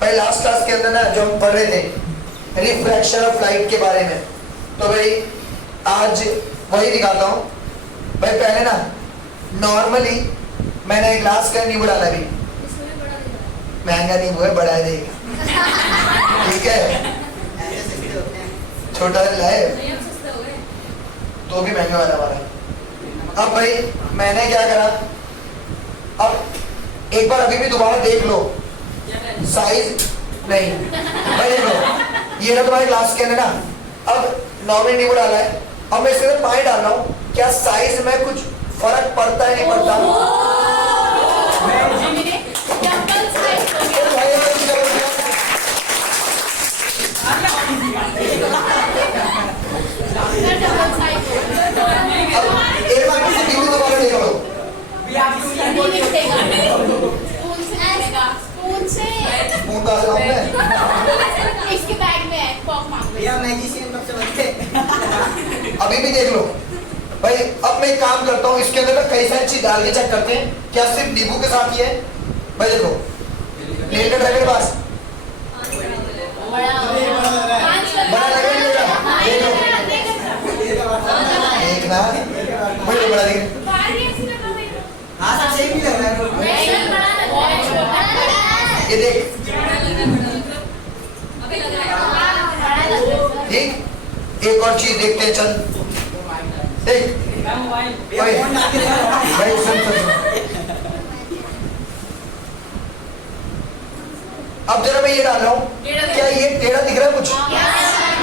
भाई last class के अंदर ना जो हम पढ़ रहे थे रिफ्रैक्शन ऑफ लाइट के बारे में, तो भाई आज वही दिखाता हूँ। भाई पहले ना नॉर्मली मैंने एक ग्लास का नींबू डाला, भी महंगा नींबू है, बड़ा है देगा ठीक है, छोटा लाए तो भी महंगा वाला वाला। अब भाई मैंने क्या करा, अब एक बार अभी भी दोबारा देख लो साइज नहीं भाई, देखो ये ना तुम्हारे ग्लास के अंदर ना, अब नॉर्मल नींबू डाला है, अब मैं इसके अंदर पानी डाल रहा हूँ, क्या साइज में कुछ फर्क पड़ता है नहीं पड़ता? एक बार किसी टीवी दोबारा देख लो, स्पून डाल रहा हूँ मैं इसके बैग में है, कॉक मांग लो। अभी भी देख लो भाई। अब मैं एक काम करता हूँ, इसके अंदर ना कई सारी चीज डाल के चेक करते हैं क्या सिर्फ नींबू के साथ ही है। भाई देखो प्लेट का मेरे पास बड़ा लगेगा, देख लो एक ना बड़ा बड़ा दिख, ये देख ठीक। एक और चीज देखते हैं, चल देख भाई सुन। अब जरा मैं ये डाल रहा हूँ, क्या ये टेढ़ा दिख रहा है कुछ?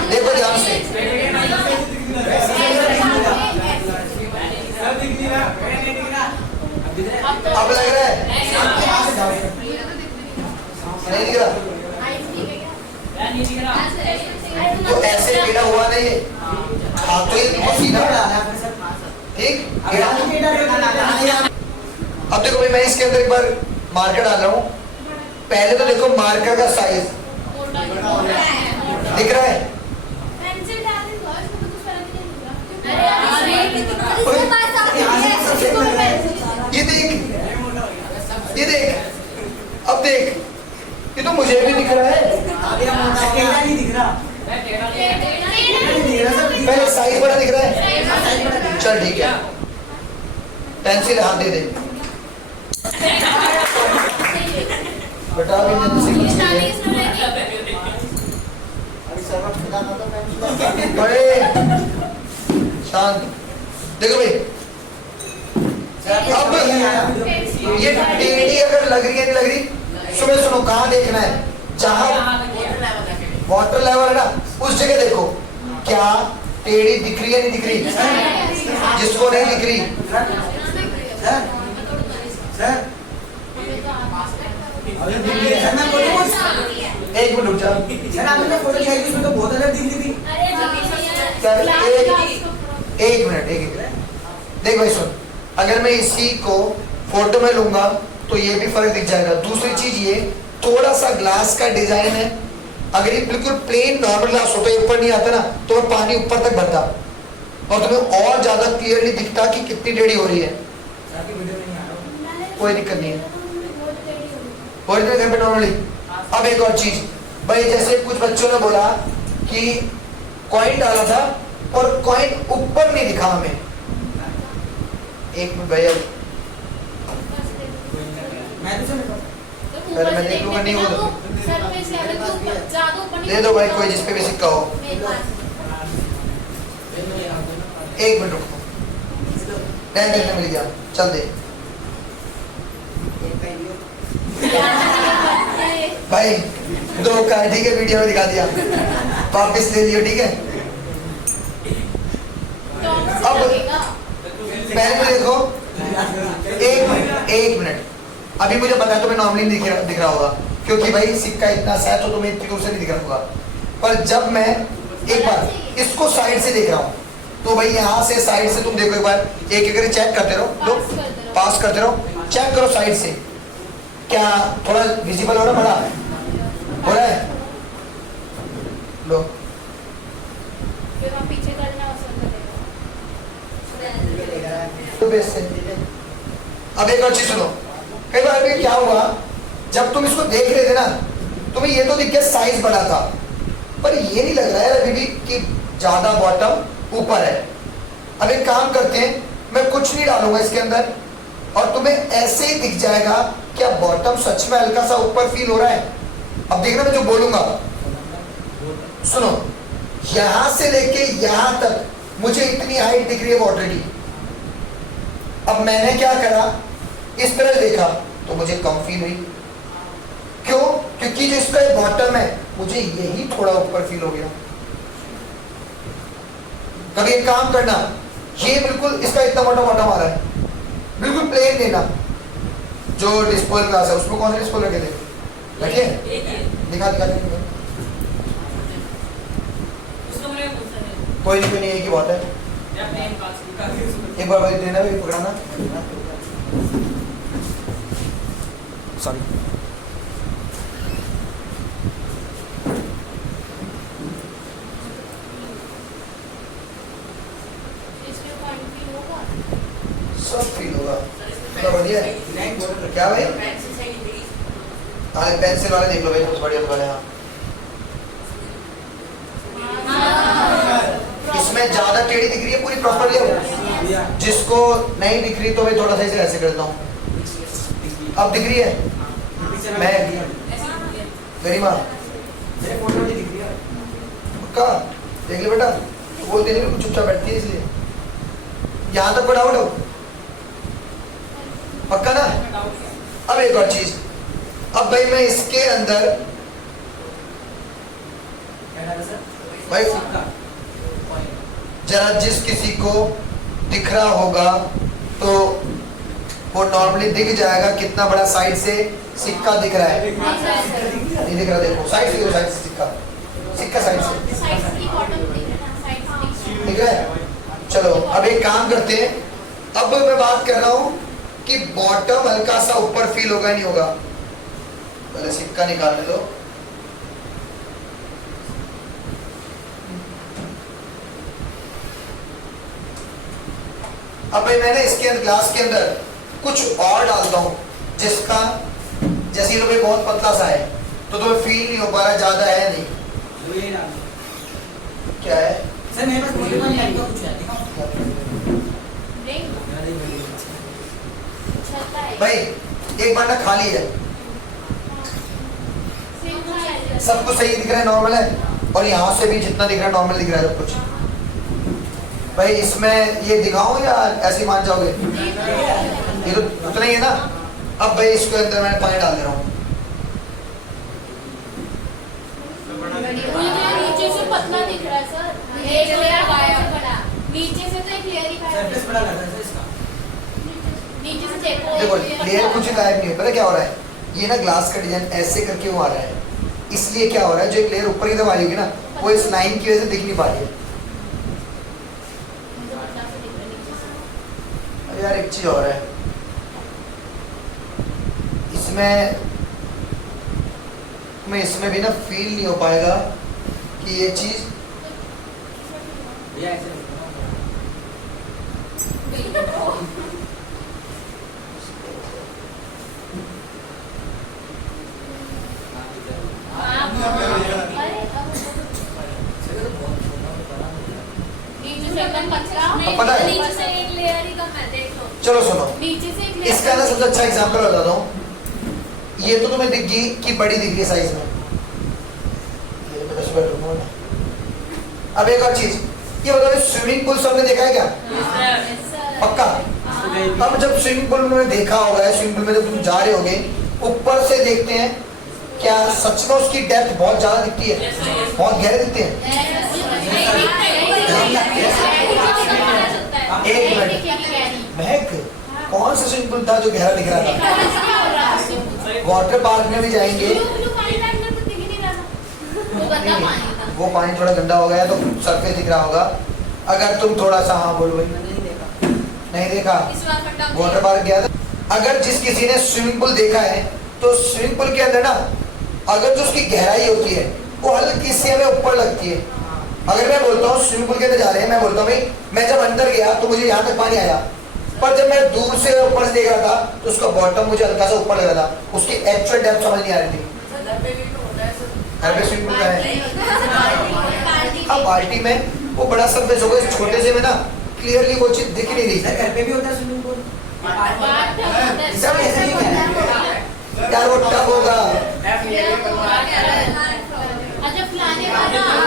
देखो ध्यान से, अब लग रहा है नहीं दिख रहा, तो ऐसे टेढ़ा हुआ नहीं है, हाँ तो ये सीधा ठीक। अब देखो भाई मैं इसके अंदर एक बार मार्कर डाल रहा हूँ। पहले तो देखो मार्कर का साइज दिख रहा है, ये देख, ये देख, अब देख, ये तो मुझे भी दिख रहा है, पहले साइज बड़ा दिख रहा है। चल ठीक है, पेंसिल हाथ दे दे बेटा, शांत। देखो भाई अब ये टेढ़ी अगर लग रही है नहीं लग रही, सुनो सुनो कहाँ देखना है, जहाँ वाटर लेवल है ना उस जगह देखो, क्या टेढ़ी दिख रही है नहीं दिख रही? जिसको नहीं दिख रही एक मिनट रुक जा, एक मिनट देख भाई सुन, अगर मैं इसी को फोटो में लूंगा तो ये भी फर्क दिख जाएगा। दूसरी चीज ये थोड़ा सा ग्लास का डिजाइन है, अगर ये बिल्कुल प्लेन नॉर्मल ग्लास होता है ऊपर नहीं आता ना तो पानी ऊपर तक भरता और तुम्हें और ज्यादा क्लियरली दिखता कि कितनी टेढ़ी हो रही है। कोई दिक्कत नहीं है, ओरिजिनल घर पे नॉर्मली। अब एक और चीज भाई, जैसे कुछ बच्चों ने बोला कि कॉइन डाला था और कॉइन ऊपर नहीं दिखा हमें। एक मिनट भैया मैं देख लूंगा, नहीं होगा दे दो भाई, कोई जिसपे भी सिक्का हो। एक मिनट रुको, नहीं देखने मिल गया, चल दे भाई, दो का ठीक है, वीडियो में दिखा दिया, वापिस ले लियो ठीक है। अब पहले तो देखो एक मिनट, अभी मुझे पता है तुम्हें नॉर्मली दिख रहा होगा क्योंकि भाई सिक्का इतना सा है तो तुम्हें इतनी दूर से नहीं दिख रहा होगा, पर जब मैं एक बार इसको साइड से देख रहा हूँ तो भाई यहाँ से साइड से तुम देखो, एक बार एक एक चेक करते रहो, लो पास करते रहो, चेक करो साइड से क्या थोड़ा विजिबल हो रहा, बड़ा हो रहा है, लो पीछे करना अब एक और चीज सुनो, कई बार क्या हुआ जब तुम इसको देख रहे थे ना तुम्हें ये तो दिख गया साइज बड़ा था, पर ये नहीं लग रहा है अभी भी कि ज्यादा बॉटम ऊपर है। अब एक काम करते हैं, मैं कुछ नहीं डालूंगा इसके अंदर और तुम्हें ऐसे ही दिख जाएगा क्या बॉटम सच में हल्का सा ऊपर फील हो रहा है। अब देखना मैं जो बोलूंगा, सुनो, यहां से लेके यहां तक मुझे इतनी हाइट दिख रही है वाटर की। अब मैंने क्या करा, इस तरह देखा तो मुझे कम फील हुई। क्यों? क्योंकि जो इसका बॉटम है मुझे यही थोड़ा ऊपर फील हो गया। कभी एक काम करना, ये बिल्कुल इसका इतना मोटा बॉटम आ रहा है, बिल्कुल प्लेन लेना। जो डिस्पोजल ग्लास है उसमें कौन से डिस्पोजल रखे थे, रखे दिखा दिखा दिखा। कोई नहीं एक ही बात है। एक बार भाई देना, भाई पकड़ाना। सॉरी, सब फील होगा, तो बढ़िया है। क्या भाई? हाँ पेंसिल वाले देख लो भाई, कुछ बढ़िया वाले। हाँ इसमें ज्यादा टेढ़ी दिख रही है, पूरी प्रॉपरली हो। जिसको नहीं दिख रही तो मैं थोड़ा सा इसे ऐसे करता हूँ। अब दिख रही है? मैं मेरी माँ पक्का देख ले बेटा, तो बोलते नहीं कुछ चुपचाप बैठती है इसलिए। यहाँ तक को डाउट हो पक्का ना? अब एक और चीज, अब भाई मैं इसके अंदर भाई जरा जिस किसी को दिख रहा होगा तो वो नॉर्मली दिख जाएगा कितना बड़ा साइड से सिक्का दिख रहा है। नहीं दिख रहा, देखो साइड से, साइड से सिक्का, सिक्का साइड से दिख रहा है। चलो अब एक काम करते हैं, अब मैं बात कर रहा हूं कि बॉटम हल्का सा ऊपर फील होगा नहीं होगा। पहले सिक्का निकालने दो। अब भाई मैंने इसके अंदर ग्लास के अंदर कुछ और डालता हूं जिसका, जैसे ये भाई बहुत पतला सा है तो तुम्हें फील नहीं हो पा रहा, ज्यादा है नहीं। क्या है सर मेरे पास मोटे वाली लाइन का कुछ है, दिखाओ। भाई एक बार ना खाली है, सब कुछ सही दिख रहा है, नॉर्मल है, और यहाँ से भी जितना दिख रहा है नॉर्मल दिख रहा है सब कुछ। भाई इसमें ये दिखाऊं या ऐसे मान जाओगे? ये तो उतना ही है ना। अब भाई इसके अंदर मैं पानी डाल दे रहा हूँ। नीचे से पतला दिख रहा है सर, एक लेयर गायब बड़ा, नीचे से तो एक लेयर ही गायब। सरफेस बड़ा लग रहा है सर इसका। नीचे से देखो, देखो लेयर कुछ गायब नहीं है, पता क्या हो रहा है, ये ना ग्लास का डिजाइन ऐसे करके वो आ रहा है, इसलिए क्या हो रहा है, जो एक लेयर ऊपर की तरफ आ रही होगी ना, वो इस लाइन की वजह से दिख नहीं पा रही है। अरे यार एक चीज और है इसमें भी ना फील नहीं हो पाएगा कि ये चीज भैया ऐसे नीचे से एकदम पतला, पता है? नीचे से एक लेयर ही कम है, देखो चलो सुनो, नीचे से एक लेयर। इसका ना सबसे अच्छा एग्जांपल बताता हूँ। ये तो तुम्हें दिख गई कि बड़ी दिख रही है साइज में। अब एक और चीज, ये बताओ स्विमिंग पूल सबने देखा है क्या? पक्का? अब जब स्विमिंग पूल में देखा होगा, स्विमिंग पूल में जब तुम जा रहे होगे, ऊपर से देखते हैं, क्या सच में उसकी डेप्थ बहुत ज्यादा दिखती है, बहुत गहरे दिखते हैं? एक मिनट, महक कौन सा स्विमिंग पूल था जो गहरा दिख रहा था? वाटर पार्क में भी जाएंगे, वो पानी थोड़ा गंदा हो गया तो सरफेस दिख रहा होगा। अगर तुम थोड़ा सा, हाँ बोलो भाई, नहीं देखा, वाटर पार्क गया था। अगर जिस किसी ने स्विमिंग पूल देखा है तो स्विमिंग पूल के अंदर ना, अगर जो उसकी गहराई होती है वो हल्की सी हमें ऊपर लगती है। अगर मैं बोलता हूँ स्विमिंग पूल के अंदर जा रहे हैं, मैं बोलता हूँ भाई मैं जब अंदर गया तो मुझे यहाँ तक पानी आया, पर जब मैं दूर से ऊपर से देख रहा था तो उसका बॉटम मुझे हल्का सा ऊपर लग रहा था, उसकी एक्चुअल डेप्थ समझ नहीं आ रही थी। घर पे स्विमिंग पूल का है। पार्टी अब पार्टी में वो बड़ा सरफेस होगा, इस छोटे से में ना क्लियरली वो चीज दिख नहीं रही। सर घर पे भी होता है स्विमिंग पूल? सब ऐसे नहीं है यार, वो टब होगा। अच्छा फलाने वाला है?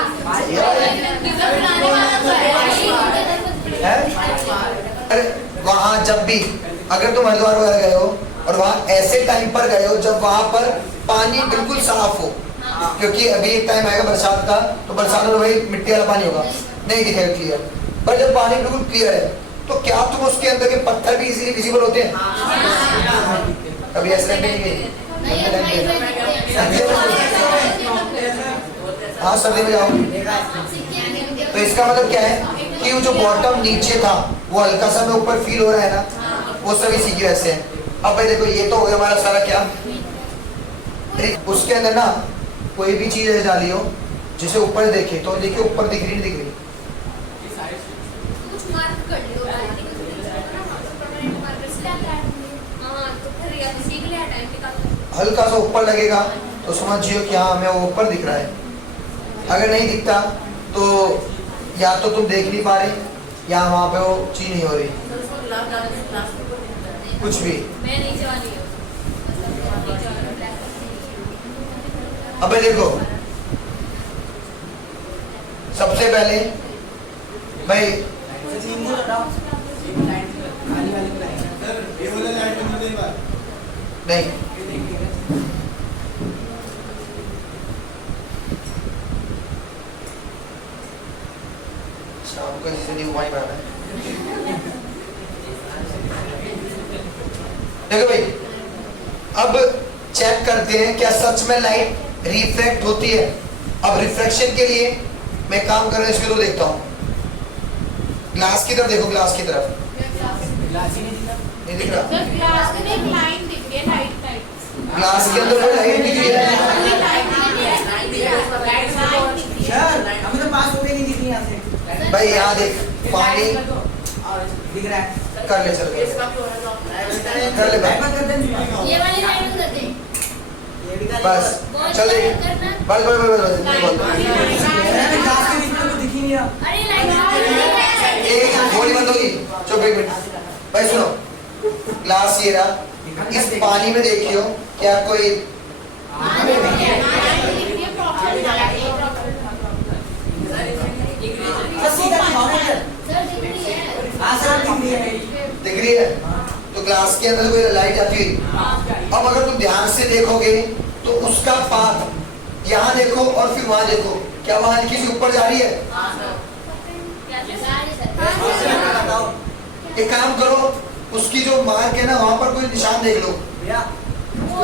अरे वहाँ जब भी अगर तुम हरिद्वार वगैरह गए हो और वहाँ ऐसे टाइम पर गए हो जब वहाँ पर पानी बिल्कुल साफ हो, क्योंकि अभी एक टाइम आएगा बरसात का, तो बरसात में भाई मिट्टी वाला पानी होगा, नहीं दिखेगा क्लियर। पर जब पानी बिल्कुल क्लियर है तो क्या तुम उसके अंदर के पत्थर भी इजीली विजिबल होते हैं? कभी ऐसा नहीं है? हाँ सर्दी में जाओ। तो इसका मतलब क्या है कि वो जो बॉटम नीचे था वो हल्का सा में ऊपर फील हो रहा है ना, वो सब इसी की वजह से है। अब भाई देखो ये तो हो गया हमारा सारा क्या, उसके अंदर ना कोई भी चीज ऐसे डाली हो जिसे ऊपर देखे तो देखिए ऊपर दिख रही नहीं दिख रही। कुछ मार्क कर लो हल्का सा ऊपर लगेगा तो समझिए कि हाँ हमें वो ऊपर दिख रहा है। अगर नहीं दिखता तो या तो तुम देख नहीं पा रहे या वहाँ पे वो चीज नहीं हो रही, कुछ भी। अबे देखो सबसे पहले भाई नींबू हटाओ। खाली वाली को लाइन। नहीं शाम को इसी से नींबू पानी बनाना है। देखो भाई अब चेक करते हैं क्या सच में लाइट रिफ्लेक्ट होती है। अब रिफ्लेक्शन के लिए मैं काम कर रहा हूँ, इसके तो देखता हूँ। ग्लास की तरफ देखो, ग्लास की तरफ गिलास ही नहीं दिखा। नहीं दिख रहा। ग्लास में एक लाइन दिख रही है, लाइट लाइट ग्लास के अंदर कोई लाइट दिख रही है? सर हमें तो पास होते नहीं दिख रही यहाँ से। भाई यहाँ देख पानी दिख रहा है। कर ले, चल कर ले भाई। बैक कर दे। ये वाली लाइन कर दे। ये भी कर। बस चल देख, बस बस बस बस बस नहीं बोलता। अरे ग्लास के बीच में तो दिख ही नहीं रहा। अरे लाइन एक गोली बंद होगी, चुप एक मिनट भाई सुनो। ग्लास ये रहा, इस पानी में देखियो क्या कोई सीधा दिखाओ ना सर। हाँ सर दिख रही है। दिख रही है? तो ग्लास के अंदर कोई लाइट जाती हुई। अब अगर तुम ध्यान से देखोगे तो उसका पाथ यहाँ देखो और फिर वहां देखो, क्या वहां हल्की सी ऊपर जा रही है? एक काम करो, उसकी जो मार्क है ना वहां पर कोई निशान देख लो। भैया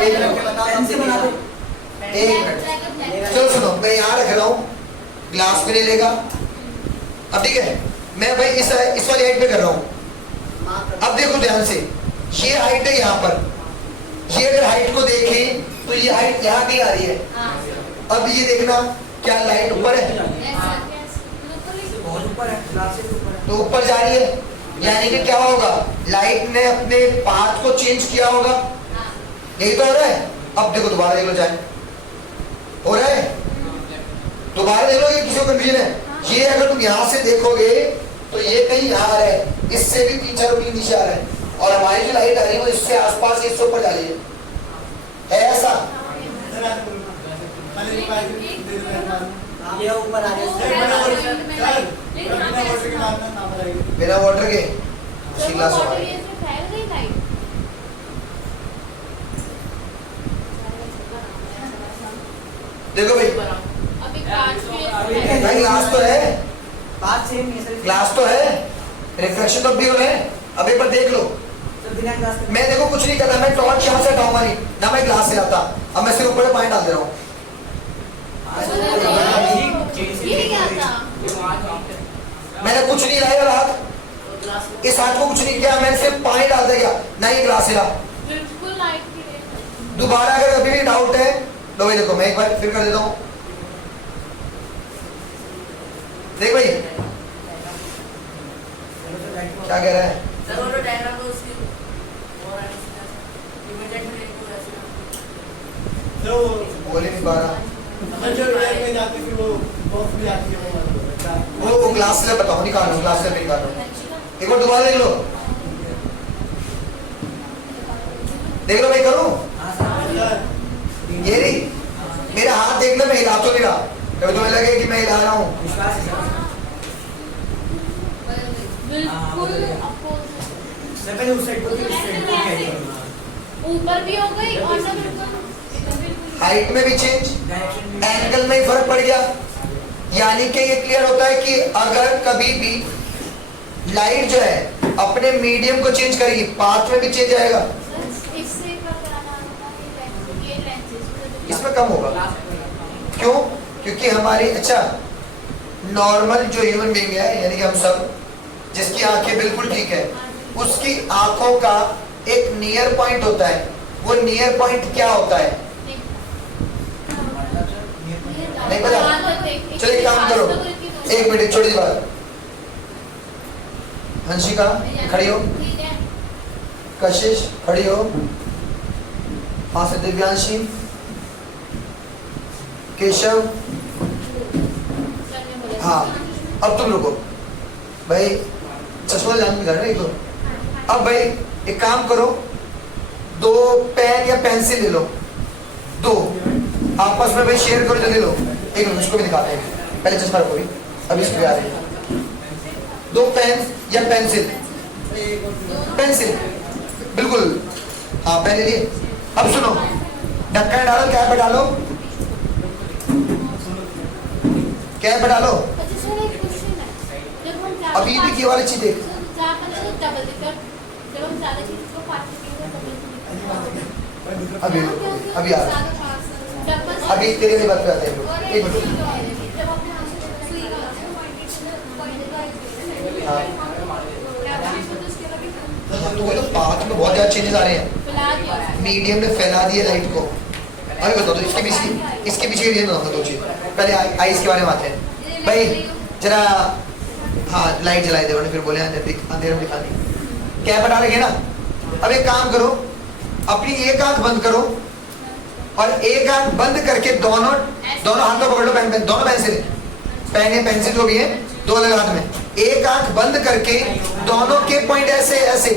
एक मिनट, पेन से बना दो। एक मिनट चलो सुनो, मैं यहाँ रख रहा हूँ, ग्लास भी नहीं लेगा। अब ठीक है, मैं भाई इस वाली हाइट पे कर रहा हूँ। अब देखो ध्यान से, ये हाइट है यहाँ पर, ये अगर हाइट को देखें तो ये हाइट यहाँ कहीं आ रही है। अब ये देखना क्या लाइट ऊपर है? बहुत ऊपर है, ग्लास से ऊपर है। तो ऊपर जा रही है, यानी कि क्या होगा, लाइट ने अपने पाथ को चेंज किया होगा। यही तो हो रहा है। अब देखो दोबारा देख लो, जाए हो रहा है, दोबारा देख लो, ये किसी को कंफ्यूजन है। ये अगर तुम यहाँ से देखोगे तो ये कहीं यहाँ आ रहा है, इससे भी 3-4 रुपये नीचे आ रहा है, और हमारी जो लाइट आ रही है वो इससे आसपास इससे ऊपर जा रही है ऐसा। ये ऊपर आ रहा है। बिना वाटर के शीला से देखो भाई, भाई ग्लास तो है, बात सेम नहीं है सर। ग्लास तो है, रिफ्लेक्शन तो भी हो रहा है। अब एक बार देख लो, सर बिना ग्लास के। मैं देखो कुछ नहीं करता, मैं टॉर्च यहाँ से हटाऊंगा नहीं ना, मैं ग्लास से आता। अब मैं सिर्फ ऊपर पानी डाल दे रहा हूँ। मैंने कुछ नहीं लाया हाथ, इस हाथ को कुछ नहीं किया, मैंने सिर्फ पानी डाल दिया ना, ये ग्लास हिला। दोबारा अगर अभी भी डाउट है तो भाई देखो, मैं एक बार फिर कर देता हूँ। देख भाई क्या कह रहा है, बोल ही नहीं पा रहा। वो ग्लास से बताओ, निकालो ग्लास से निकालो, एक बार दोबारा देख लो, देख लो भाई, करूं ये नहीं, मेरा हाथ देख लो, मैं हिला तो नहीं रहा, कभी तुम्हें लगे कि मैं हिला रहा हूँ। बिल्कुल ऊपर भी हो गई और ना बिल्कुल हाइट में भी चेंज, एंगल में ही फर्क पड़ गया, यानी कि ये क्लियर होता है कि अगर कभी भी लाइट जो है अपने मीडियम को चेंज करेगी, पाथ में भी चेंज आएगा, इससे ये लेंस इसमें कम होगा। क्यों? क्योंकि हमारी, अच्छा, नॉर्मल जो ह्यूमन बीइंग है, यानी कि हम सब, जिसकी आंखें बिल्कुल ठीक है, उसकी आंखों का एक नियर पॉइंट होता है। वो नियर पॉइंट क्या होता है? नहीं पता? चलो एक काम करो, एक मिनट, छोटी सी बात, हंसिका खड़ी हो, कशिश खड़ी हो, वहां से दिव्यांशी, केशव, हाँ, अब तुम रुको भाई, चश्मा जान में रहे तो। अब भाई एक काम करो, दो पेन या पेंसिल ले लो, दो आपस में भाई शेयर करो, जल्दी लो। एक मिनट, उसको भी दिखाते हैं, पहले चश्मा रखो, अभी इसको आ रहे हैं। दो पेन या पेंसिल, पेंसिल बिल्कुल, हाँ पेन ले लिए। अब सुनो, ढक्कन डालो, कैप पे डालो, कैप पे डालो। अभी भी की वाली चीज देख, अभी अभी आ रहा है, अभी तेरे लिए बात पे आते हैं, एक मिनट। तो वो तो पाथ में बहुत ज्यादा चेंजेस आ रहे हैं, मीडियम ने फैला दिया लाइट को। अभी बताओ तो इसके पीछे रीजन बताओ दो चीज, पहले आइस के बारे में आते हैं भाई, जरा हाँ लाइट जलाई दे, फिर बोले अंधेरे में दिखानी, कैप हटा लेंगे ना। अब एक काम करो, अपनी एक आंख बंद करो और एक आंख बंद करके दोनों हाथों पकड़ लो, दोनों पेंसिल, पेन या पेंसिल जो भी है, दो अलग हाथ में, एक आंख बंद करके दोनों के पॉइंट ऐसे ऐसे,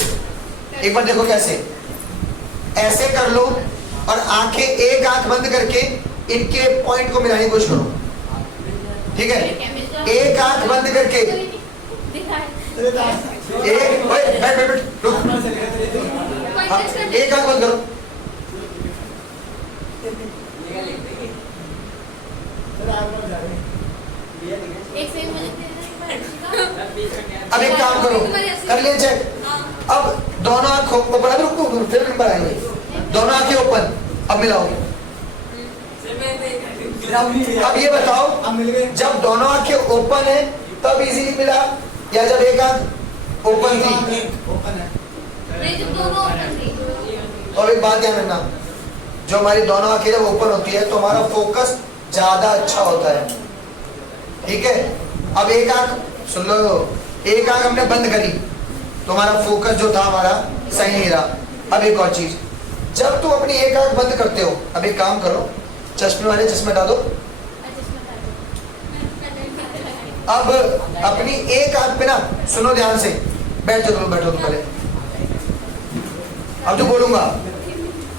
एक बार देखो कैसे, ऐसे कर लो और आंखें, एक आंख बंद करके इनके पॉइंट को मिलाने की कोशिश करो, ठीक है? एक आंख बंद करके, एक बैठ रुक, हाँ, एक आंख बंद करो, अब एक काम करो, कर लिया चेक। अब दोनों आंख ओपन, अब रुको, फिर नंबर आएंगे, दोनों आंखें ओपन, अब मिलाओ। अब ये बताओ, जब दोनों आंखें ओपन है तब इजीली मिला या जब एक आंख ओपन थी? तो अब एक बात ध्यान रखना, जो हमारी दोनों आंखें जब ओपन होती है तो हमारा फोकस ज्यादा अच्छा होता है, ठीक है? अब एक आंख, सुन लो, एक आंख हमने बंद करी तो हमारा फोकस जो था हमारा सही नहीं रहा। अब एक और चीज, जब तुम अपनी एक आंख बंद करते हो, अब एक काम करो, चश्मे वाले चश्मे हटा दो, अब अपनी एक आंख पे ना, सुनो ध्यान से, बैठ जाओ तुम, बैठो तुम पहले, अब जो बोलूंगा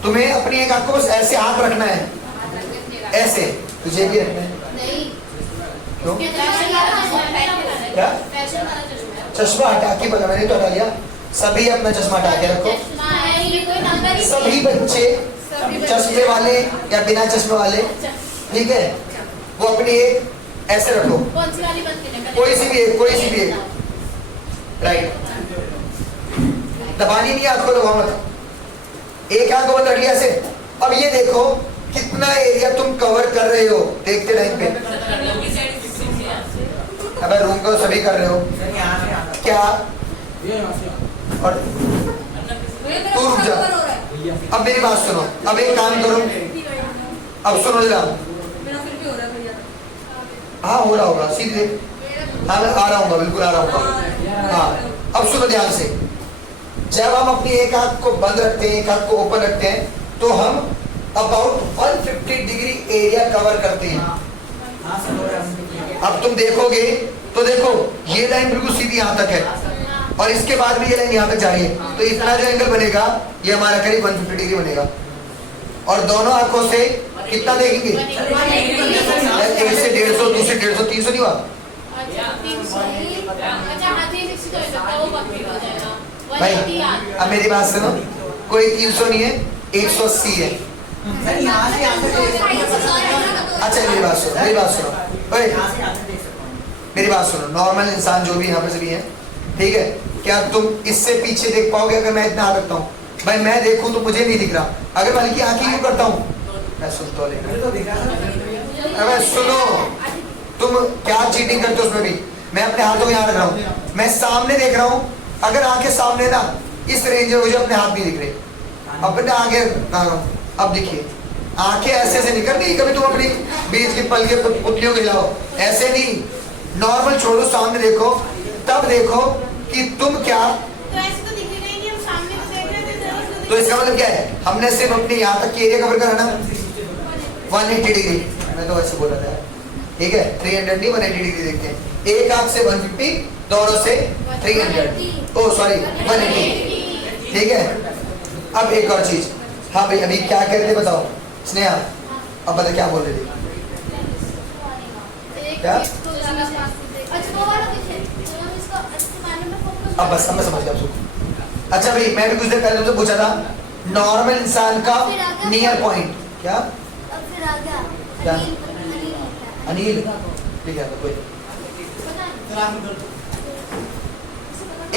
तुम्हें अपनी एक आंख को बस ऐसे हाथ रखना है, ऐसे, तुझे भी रखना है, क्यों? क्या? चश्मा हटा के बता, मैंने तो हटा लिया, सभी अपना चश्मा हटा के रखो, सभी बच्चे चश्मे वाले या बिना चश्मे वाले, ठीक है, वो अपनी एक ऐसे रखो, कोई सी भी एक, राइट, दबानी नहीं, आंख को दबाओ मत, एक आंख को बंद कर लिया ऐसे। अब ये देखो कितना एरिया तुम कवर कर रहे हो देखते टाइम पे, अब रूम को सभी कर रहे हो क्या? और तू रुक जा, अब मेरी बात सुनो, अब एक काम करो, अब सुनो जरा, हाँ हो रहा होगा, सीधे, हाँ मैं आ रहा हूँ, बिल्कुल आ रहा हूँ, हाँ। अब सुनो ध्यान से, जब हम अपनी एक आंख को बंद रखते हैं, एक आंख को ओपन रखते हैं, तो हम अबाउट 150 डिग्री एरिया कवर करते हैं। हाँ सर हो रहा है। अब तुम देखोगे तो देखो ये लाइन बिल्कुल सीधी यहाँ तक है और इसके बाद भी ये लाइन यहाँ तक जा रही है, तो इतना जो एंगल बनेगा ये हमारा करीब 150 डिग्री बनेगा। और दोनों आंखों से कितना देखेंगे? एक से 150, दूसरे 150, 300 नहीं हुआ? भाई अब मेरी बात सुनो, कोई 300 नहीं है, 180 है। सर यहाँ से अच्छा मेरी बात सुनो, मेरी बात सुनो, ओए मेरी बात सुनो, नॉर्मल इंसान जो भी यहाँ पे सभी है, ठीक है, क्या तुम इससे पीछे देख पाओगे अगर मैं इतना रखता हूँ? भाई मैं देखूँ तो मुझे नहीं दिख रहा, अगर मैं की आंखें यूं करता हूँ, मैं सुनता हूँ, अरे सुनो, तुम क्या चीटिंग करते हो उसमें भी? मैं अपने हाथों को यहाँ रख रहा हूँ, मैं सामने देख रहा हूँ, अगर आंखें सामने ना इस रेंज में मुझे अपने हाथ नहीं दिख रहे, अपने आगे रहा हूँ। अब देखिए आंखें ऐसे से निकल नहीं, कभी तुम अपनी बीच की पल के पुतलियों को हिलाओ, ऐसे नहीं, नॉर्मल छोड़ो, सामने देखो, तब देखो कि तुम क्या, तो ऐसे तो दिखेगा ही नहीं, हम सामने तो देख रहे थे। तो इसका मतलब क्या है? हमने सिर्फ अपने यहाँ तक की एरिया कवर करा ना 180 डिग्री, मैं तो वैसे बोला था, ठीक है, 300 नहीं 180 डिग्री देखते हैं, एक आंख से 150, दोनों से 300, ओ सॉरी 180, ठीक है। अब एक और चीज, हाँ भाई अभी क्या कहते हैं बताओ स्नेहा, अब बता क्या बोल रही थी? क्या? अब बस मैं समझ गया आपको। अच्छा भाई मैं भी कुछ देर पहले तुमसे पूछा था नॉर्मल इंसान का नियर पॉइंट क्या? क्या? अनिल ठीक है कोई,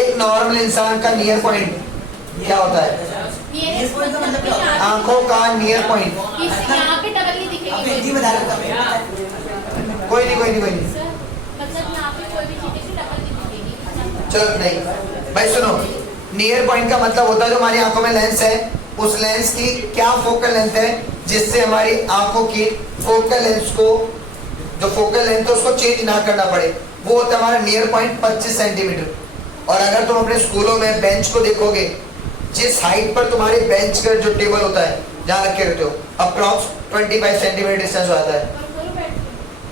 एक नॉर्मल इंसान का नियर पॉइंट क्या होता है? आंखों का नियर पॉइंट यहाँ पे डबल नहीं अब हिंदी में दिखेगी। डाल कोई नहीं, कोई नहीं, कोई नहीं, सर, मतलब यहाँ पे कोई भी चीज़ ऐसी डबल नहीं दिखेगी। चलो नहीं भाई सुनो, नियर पॉइंट का मतलब होता है जो हमारी आंखों में लेंस है, उस लेंस की क्या फोकल लेंथ है जिससे हमारी आंखों की फोकल लेंथ को, जो फोकल लेंथ है उसको चेंज ना करना पड़े, वो होता है हमारा नियर पॉइंट 25 सेंटीमीटर। और अगर तुम अपने स्कूलों में बेंच को देखोगे, जिस हाइट पर तुम्हारे बेंच का जो टेबल होता है जहाँ रखे रहते हो, अप्रॉक्स 25 सेंटीमीटर डिस्टेंस हो जाता है।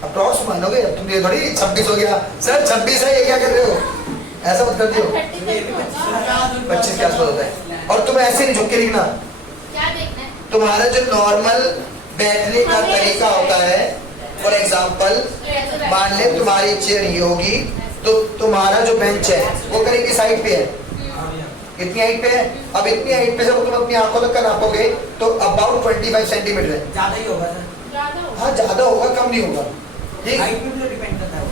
अप्रॉक्स मानोगे, अब तुम ये थोड़ी 26 हो गया सर, 26 है ये क्या कर रहे हो, ऐसा मत कर दियो, 25 के आसपास होता है। और तुम ऐसे नहीं झुक के लिखना, क्या देखना है? तुम्हारा जो नॉर्मल बैठने का तरीका होता है, फॉर एग्जाम्पल मान ले तुम्हारी चेयर ये होगी, तो तुम्हारा जो बेंच है वो करीब किस हाइट पे है? कितनी हाइट पे है? अब इतनी हाइट पे जब तुम अपनी आंखों तक कर नापोगे तो अबाउट 25 सेंटीमीटर है। ज्यादा ही होगा सर, ज़्यादा होगा। हाँ ज्यादा होगा, कम नहीं होगा, ठीक? हाइट पे भी डिपेंड करता है वो।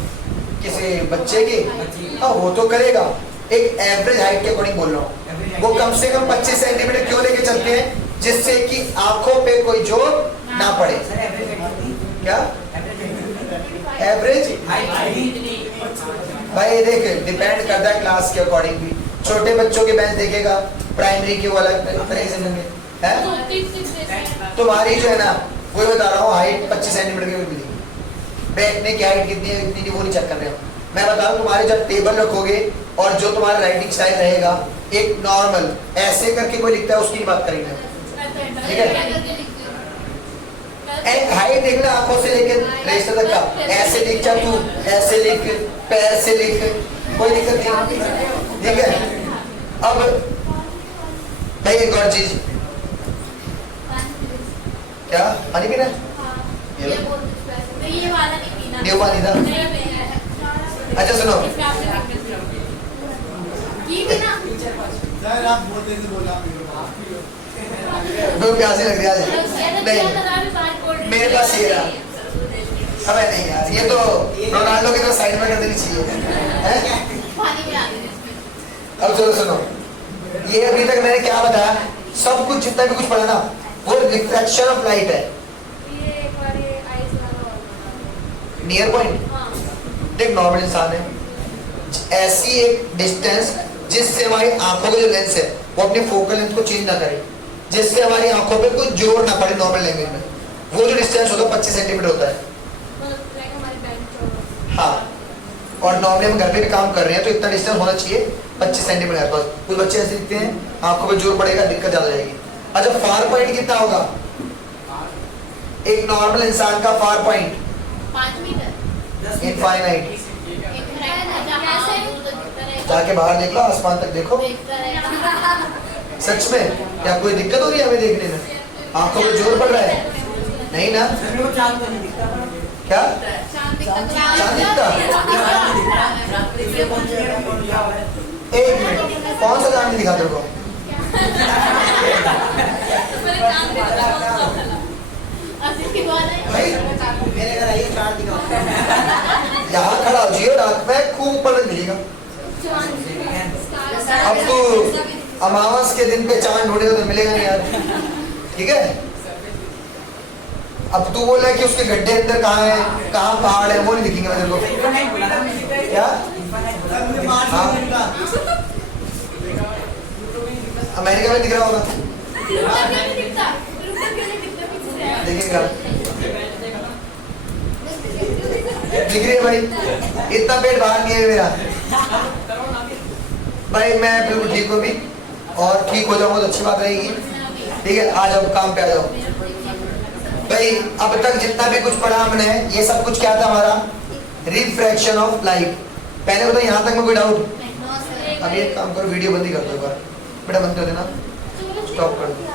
किसी बच्चे की हाँ वो तो करेगा, एक एवरेज हाइट के अकॉर्डिंग बोल रहा हूँ, वो कम से कम 25 सेंटीमीटर क्यों लेके चलते हैं? जिससे कि आंखों पे कोई जोर ना पड़े। सर एवरेज हाइट क्या एवरेज? भाई देख डिपेंड करता है क्लास के अकॉर्डिंग भी, छोटे बच्चों के बेंच देखेगा, प्राइमरी के वो अलग तरीके से मिलेंगे, है? तुम्हारी जो है ना वो बता रहा हूँ हाइट 25 सेंटीमीटर की मिलेगी, बैठने की हाइट कितनी है इतनी वो नहीं चेक कर रहे हो, मैं बता रहा हूँ तुम्हारे जब टेबल रखोगे और जो तुम्हारा राइटिंग स्टाइल रहेगा एक नॉर्मल ऐसे करके कोई लिखता है उसकी बात करेंगे, ठीक है? हाइट देखना आंखों से लेकर रेस्ट तक का, ऐसे लिख जा तू, ऐसे लिख, पैर से लिख, कोई दिक्कत नहीं, ठीक है? अब भाई एक और चीज, क्या पानी पीना है? ये वाला नहीं पीना। न्यू पानी था? नहीं पीना है। अच्छा सुनो, इसमें आपने ये पीना। सर आप बहुत तेज से बोला, दो प्यासे लग रही आज नहीं, मेरे पास ये रहा, अबे नहीं यार ये तो रोनाल्डो की तरह साइड में कर देनी चाहिए, हैं? पानी मिला देना इसमें। अब चलो सुनो, ये अभी तक मैंने क्या बताया, सब कुछ जितना भी कुछ पढ़ा ना वो रिफ्लेक्शन ऑफ लाइट है। ये एक बार ये आइस वाला और नियर पॉइंट हाँ देख, नॉर्मल इंसान है, ऐसी एक डिस्टेंस जिससे हमारी आंखों का जो लेंस है वो अपनी फोकल लेंथ को चेंज ना करे, जिससे हमारी आंखों पे कोई जोर ना पड़े, नॉर्मल लैंग्वेज में वो जो डिस्टेंस होता है 25 सेंटीमीटर होता है। लाइक हमारी बैंक हाँ, और नॉर्मली हम घर पे भी काम कर रहे हैं तो इतना डिस्टेंस होना चाहिए 25 सेंटीमीटर आसपास। कुछ बच्चे ऐसे दिखते हैं आंखों पे जोर पड़ेगा, दिक्कत ज्यादा जाएगी। अच्छा फार पॉइंट कितना होगा? एक नॉर्मल इंसान का फार पॉइंट 5 मीटर इनफाइनाइट। जाके बाहर देख लो, आसमान तक देखो। सच में क्या कोई दिक्कत हो रही है हमें देखने में? आंखों में जोर पड़ रहा है? नहीं ना? मेरे को चांद तो नहीं दिखता। क्या? चांद दिखता? एक मिनट, कौन सा चांद दिखा तेरे को? भाई मेरे घर आइए चांद दिखाओ। यहाँ खड़ा हो जियो, रात में खूब ऊपर मिलेगा। अब तो अमावस के दिन पे चांद ढूंढेगा तो मिलेगा नहीं यार, ठीक है? अब तू बोल रहा है कि उसके गड्ढे अंदर कहाँ है, कहाँ पहाड़ है, वो नहीं दिखेंगे मेरे को। क्या? हाँ। अमेरिका में दिख रहा होगा, दिखेगा। दिख रही है भाई, इतना पेट बाहर नहीं है मेरा भाई। मैं बिल्कुल ठीक हूँ अभी, और ठीक हो जाऊंगा तो अच्छी बात रहेगी। ठीक है, आ जाओ, काम पे आ जाओ भाई। अब तक जितना भी कुछ पढ़ा हमने, ये सब कुछ क्या था हमारा? Refraction of light. पहले बताओ यहाँ तक में कोई डाउट? अब एक काम करो, वीडियो बंद ही कर दो एक बार। बेटा बंद कर देना, स्टॉप कर दो।